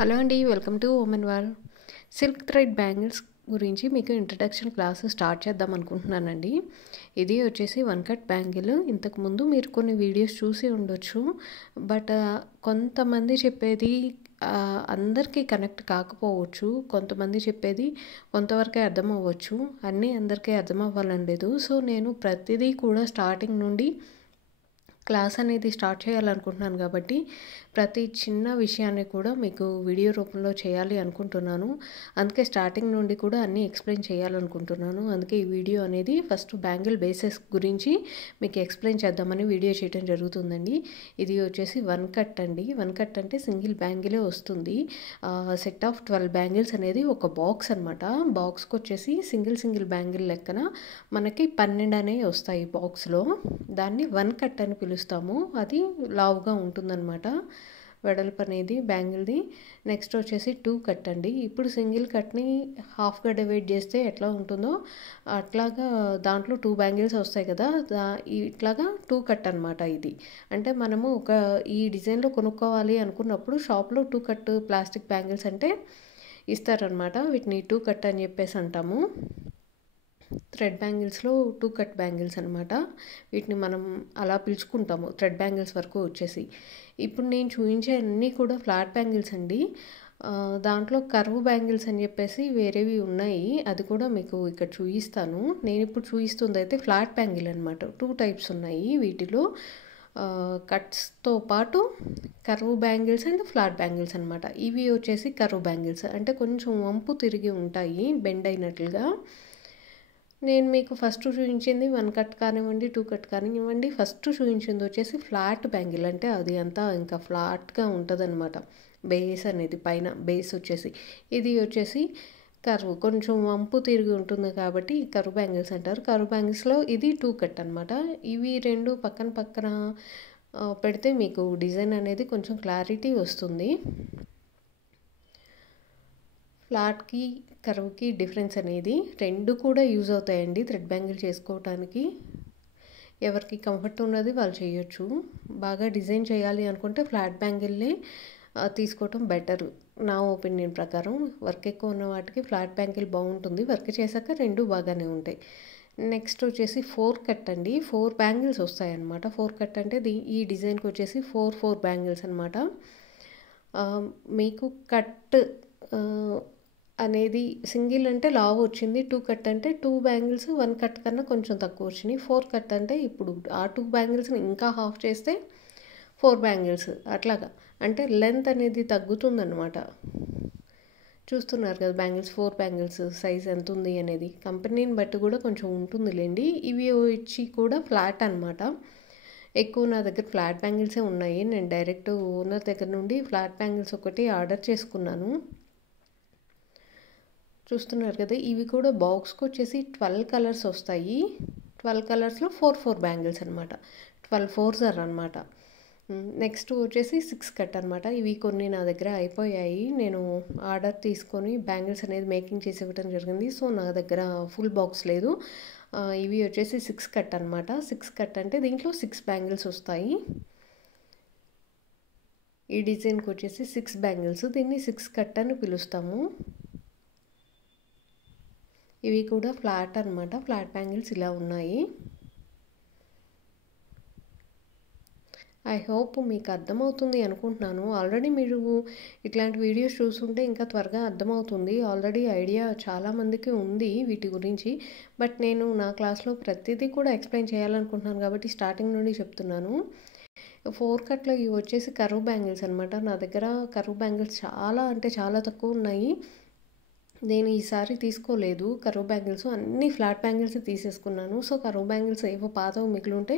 Hello అండి, welcome to women world. Silk thread bangles గురించి మీకు ఇంట్రడక్షన్ క్లాస్ స్టార్ట్ చేద్దాం అనుకుంటున్నానండి. ఇది వచ్చేసి వన్ కట్ బ్యాంగిల్. ఇంతకుముందు మీరు కొన్ని వీడియోస్ చూసి ఉండొచ్చు. బట్ కొంతమంది చెప్పేది అందరికీ కనెక్ట్ కాకపోవచ్చు. కొంతమంది చెప్పేది కొంతవరకే అర్థం అవ్వచ్చు. అన్నీ అందరికీ అర్థం అవ్వాలని లేదు. సో నేను ప్రతిదీ కూడా స్టార్టింగ్ నుండి క్లాస్ అనేది స్టార్ట్ చేయాలనుకుంటున్నాను కాబట్టి ప్రతి చిన్న విషయాన్ని కూడా మీకు వీడియో రూపంలో చేయాలి అనుకుంటున్నాను. అందుకే స్టార్టింగ్ నుండి కూడా అన్నీ ఎక్స్ప్లెయిన్ చేయాలనుకుంటున్నాను. అందుకే ఈ వీడియో అనేది ఫస్ట్ బ్యాంగిల్ బేసెస్ గురించి మీకు ఎక్స్ప్లెయిన్ చేద్దామని వీడియో చేయడం జరుగుతుందండి. ఇది వచ్చేసి వన్ కట్ అండి. వన్ కట్ అంటే సింగిల్ బ్యాంగిలే వస్తుంది. సెట్ ఆఫ్ 12 బ్యాంగిల్స్ అనేది ఒక బాక్స్ అనమాట. బాక్స్కి వచ్చేసి సింగిల్ బ్యాంగిల్ లెక్కన మనకి 12 అనేవి వస్తాయి బాక్స్లో. దాన్ని వన్ కట్ అని పిలుస్తాము. అది లావుగా ఉంటుందన్నమాట వెడల్పు అనేది బ్యాంగిల్ది. నెక్స్ట్ వచ్చేసి 2 కట్ అండి. ఇప్పుడు సింగిల్ కట్ని హాఫ్గా డివైడ్ చేస్తే ఎట్లా ఉంటుందో అట్లాగా దాంట్లో 2 బ్యాంగిల్స్ వస్తాయి కదా, ఇట్లాగా 2 కట్ అనమాట. ఇది అంటే మనము ఈ డిజైన్లో కొనుక్కోవాలి అనుకున్నప్పుడు షాప్లో 2 కట్ ప్లాస్టిక్ బ్యాంగిల్స్ అంటే ఇస్తారనమాట. వీటిని 2 కట్ అని చెప్పేసి అంటాము. థ్రెడ్ బ్యాంగిల్స్లో 2 కట్ బ్యాంగిల్స్ అనమాట. వీటిని మనం అలా పిలుచుకుంటాము థ్రెడ్ బ్యాంగిల్స్ వరకు వచ్చేసి. ఇప్పుడు నేను చూపించే అన్నీ కూడా ఫ్లాట్ బ్యాంగిల్స్ అండి. దాంట్లో కర్వ్ బ్యాంగిల్స్ అని చెప్పేసి వేరేవి ఉన్నాయి. అది కూడా మీకు ఇక్కడ చూపిస్తాను. నేను ఇప్పుడు చూపిస్తుంది అయితే ఫ్లాట్ బ్యాంగిల్ అనమాట. 2 టైప్స్ ఉన్నాయి వీటిలో. కట్స్తో పాటు curve bangles and flat bangles అనమాట. ఇవి వచ్చేసి కర్వ్ బ్యాంగిల్స్ అంటే కొంచెం వంపు తిరిగి ఉంటాయి, బెండ్ అయినట్లుగా. నేను మీకు ఫస్ట్ చూపించింది 1 కట్ కానివ్వండి, 2 కట్ కానివ్వండి. ఫస్ట్ చూపించింది వచ్చేసి ఫ్లాట్ బ్యాంగిల్. అంటే అది అంతా ఇంకా ఫ్లాట్గా ఉంటుంది అనమాట. బేస్ అనేది పైన బేస్ వచ్చేసి. ఇది వచ్చేసి కర్వ్, కొంచెం వంపు తిరిగి ఉంటుంది కాబట్టి కర్వ్ బ్యాంగిల్స్ అంటారు. కర్వ్ బ్యాంగిల్స్లో ఇది 2 కట్ అనమాట. ఇవి రెండు పక్కన పెడితే మీకు డిజైన్ అనేది కొంచెం క్లారిటీ వస్తుంది. ఫ్లాట్కి కర్వ్కి డిఫరెన్స్ అనేది రెండు కూడా యూజ్ అవుతాయండి థ్రెడ్ బ్యాంగిల్ చేసుకోవటానికి. ఎవరికి కంఫర్ట్ ఉన్నది వాళ్ళు చేయొచ్చు. బాగా డిజైన్ చేయాలి అనుకుంటే ఫ్లాట్ బ్యాంగిల్లే తీసుకోవటం బెటర్ నా ఒపీనియన్ ప్రకారం. వర్క్ ఎక్కువ ఉన్న వాటికి ఫ్లాట్ బ్యాంగిల్ బాగుంటుంది. వర్క్ చేశాక రెండు బాగానే ఉంటాయి. నెక్స్ట్ వచ్చేసి 4 కట్ అండి. 4 బ్యాంగిల్స్ వస్తాయి అన్నమాట. 4 కట్ అంటే ఈ డిజైన్కి వచ్చేసి 4 బ్యాంగిల్స్ అనమాట. మీకు కట్ అనేది సింగిల్ అంటే లావు వచ్చింది. 2 కట్ అంటే 2 బ్యాంగిల్స్ 1 కట్ కన్నా కొంచెం తక్కువ వచ్చినాయి. 4 కట్ అంటే ఇప్పుడు ఆ 2 బ్యాంగిల్స్ని ఇంకా హాఫ్ చేస్తే 4 బ్యాంగిల్స్ అట్లాగా. అంటే లెంత్ అనేది తగ్గుతుందన్నమాట. చూస్తున్నారు కదా బ్యాంగిల్స్, 4 బ్యాంగిల్స్ సైజ్ ఎంత ఉంది అనేది. కంపెనీని బట్టి కూడా కొంచెం ఉంటుందిలేండి. ఇవి వచ్చి కూడా ఫ్లాట్ అనమాట. ఎక్కువ నా దగ్గర ఫ్లాట్ బ్యాంగిల్సే ఉన్నాయి. నేను డైరెక్ట్ ఓనర్ దగ్గర నుండి ఫ్లాట్ బ్యాంగిల్స్ ఒకటి ఆర్డర్ చేసుకున్నాను. చూస్తున్నారు కదా, ఇవి కూడా బాక్స్కి వచ్చేసి 12 కలర్స్ వస్తాయి. 12 కలర్స్లో 4 బ్యాంగిల్స్ అనమాట. 12 4s అనమాట. నెక్స్ట్ వచ్చేసి 6 కట్ అనమాట. ఇవి కొన్ని నా దగ్గర అయిపోయాయి. నేను ఆర్డర్ తీసుకొని బ్యాంగిల్స్ అనేది మేకింగ్ చేసి ఇవ్వడం జరిగింది. సో నా దగ్గర ఫుల్ బాక్స్ లేదు. ఇవి వచ్చేసి 6 కట్ అనమాట. 6 కట్ అంటే దీంట్లో 6 బ్యాంగిల్స్ వస్తాయి. ఈ డిజైన్కి వచ్చేసి 6 బ్యాంగిల్స్. దీన్ని 6 కట్ అని పిలుస్తాము. ఇవి కూడా ఫ్లాట్ అనమాట. ఫ్లాట్ బ్యాంగిల్స్ ఇలా ఉన్నాయి. ఐ హోప్ మీకు అర్థమవుతుంది అనుకుంటున్నాను. ఆల్రెడీ మీరు ఇట్లాంటి వీడియోస్ చూస్తుంటే ఇంకా త్వరగా అర్థమవుతుంది. ఆల్రెడీ ఐడియా చాలామందికి ఉంది వీటి గురించి. బట్ నేను నా క్లాస్లో ప్రతిదీ కూడా ఎక్స్ప్లెయిన్ చేయాలనుకుంటున్నాను కాబట్టి స్టార్టింగ్ నుండి చెప్తున్నాను. 4 కట్లో ఇవి వచ్చేసి కర్వ్ బ్యాంగిల్స్ అనమాట. నా దగ్గర కర్వ్ బ్యాంగిల్స్ చాలా అంటే చాలా తక్కువ ఉన్నాయి. నేను ఈసారి తీసుకోలేదు కర్వ్ బ్యాంగిల్స్, అన్ని ఫ్లాట్ బ్యాంగిల్స్ తీసేసుకున్నాను. సో కర్వ్ బ్యాంగిల్స్ ఏవో పాతవి మిగిలి ఉంటే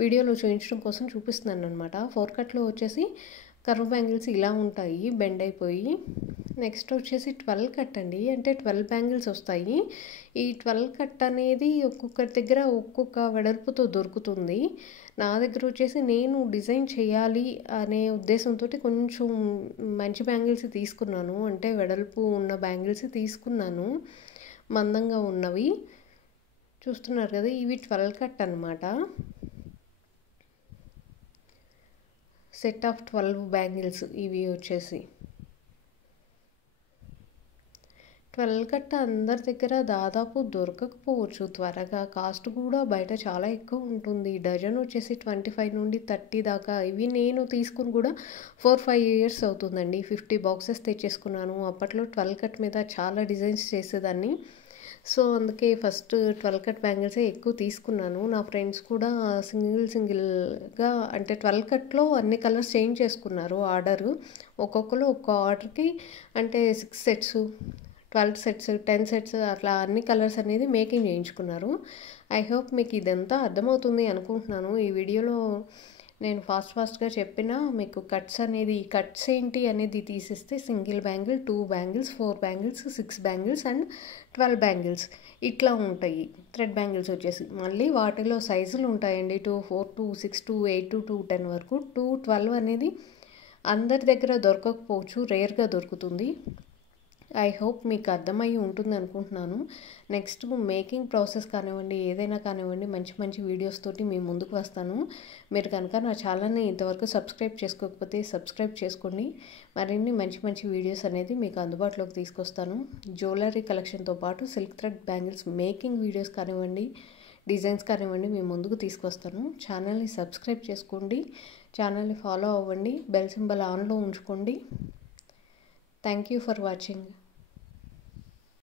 వీడియోలో చూపించడం కోసం చూపిస్తున్నాను అనమాట. 4 కట్లో వచ్చేసి కర్వ్ బ్యాంగిల్స్ ఇలా ఉంటాయి, బెండ్ అయిపోయి. నెక్స్ట్ వచ్చేసి 12 కట్ అండి. అంటే 12 బ్యాంగిల్స్ వస్తాయి. ఈ 12 కట్ అనేది ఒక్కొక్కరి దగ్గర ఒక్కొక్క వెడల్పుతో దొరుకుతుంది. నా దగ్గర వచ్చేసి నేను డిజైన్ చేయాలి అనే ఉద్దేశంతో కొంచెం మంచి బ్యాంగిల్స్ తీసుకున్నాను. అంటే వెడల్పు ఉన్న బ్యాంగిల్స్ తీసుకున్నాను, మందంగా ఉన్నవి. చూస్తున్నారు కదా, ఇవి 12 కట్ అనమాట. సెట్ ఆఫ్ 12 బ్యాంగిల్స్ ఇవి వచ్చేసి. 12 కట్ట అందరి దగ్గర దాదాపు దొరకకపోవచ్చు త్వరగా. కాస్ట్ కూడా బయట చాలా ఎక్కువ ఉంటుంది. డజన్ వచ్చేసి 25 నుండి 30 దాకా. ఇవి నేను తీసుకొని కూడా 4, 5 ఇయర్స్ అవుతుందండి. 50 బాక్సెస్ తెచ్చేసుకున్నాను. అప్పట్లో 12 కట్ మీద చాలా డిజైన్స్ చేసేదాన్ని. సో అందుకే ఫస్ట్ 12 కట్ బ్యాంగిల్సే ఎక్కువ తీసుకున్నాను. నా ఫ్రెండ్స్ కూడా సింగిల్గా అంటే 12 కట్లో అన్ని కలర్స్ చేంజ్ చేసుకున్నారు ఆర్డరు. ఒక్కొక్కరు ఒక్కో ఆర్డర్కి అంటే 6 సెట్స్, 12 సెట్స్, 10 సెట్స్ అట్లా అన్ని కలర్స్ అనేది మేకింగ్ చేయించుకున్నారు. ఐ హోప్ మీకు ఇదంతా అర్థమవుతుంది అనుకుంటున్నాను. ఈ వీడియోలో నేను ఫాస్ట్గా చెప్పిన మీకు కట్స్ అనేది ఈ కట్స్ ఏంటి అనేది తీసేస్తే single bangle, 2 bangles, 4 bangles, 6 bangles and 12 bangles ఇట్లా ఉంటాయి. థ్రెడ్ బ్యాంగిల్స్ వచ్చేసి మళ్ళీ వాటిలో సైజులు ఉంటాయండి. 2, 4, 2, 6, 2, 8, 2, 10 వరకు. 2, 12 అనేది అందరి దగ్గర దొరకకపోవచ్చు, రేర్గా దొరుకుతుంది. ఐ హోప్ మీకు అర్థమయ్యి ఉంటుంది అనుకుంటున్నాను. నెక్స్ట్ మేకింగ్ ప్రాసెస్ కానివ్వండి, ఏదైనా కానివ్వండి, మంచి మంచి వీడియోస్ తోటి మీ ముందుకు వస్తాను. మీరు కనుక నా ఛానల్ని ఇంతవరకు సబ్స్క్రైబ్ చేసుకోకపోతే సబ్స్క్రైబ్ చేసుకోండి. మరిన్ని మంచి మంచి వీడియోస్ అనేది మీకు అందుబాటులోకి తీసుకొస్తాను. జ్యువెలరీ కలెక్షన్తో పాటు silk thread bangles making videos కానివ్వండి, డిజైన్స్ కానివ్వండి మీ ముందుకు తీసుకొస్తాను. ఛానల్ని సబ్స్క్రైబ్ చేసుకోండి, ఛానల్ని ఫాలో అవ్వండి, బెల్ సింబల్ ఆన్లో ఉంచుకోండి. Thank you for watching.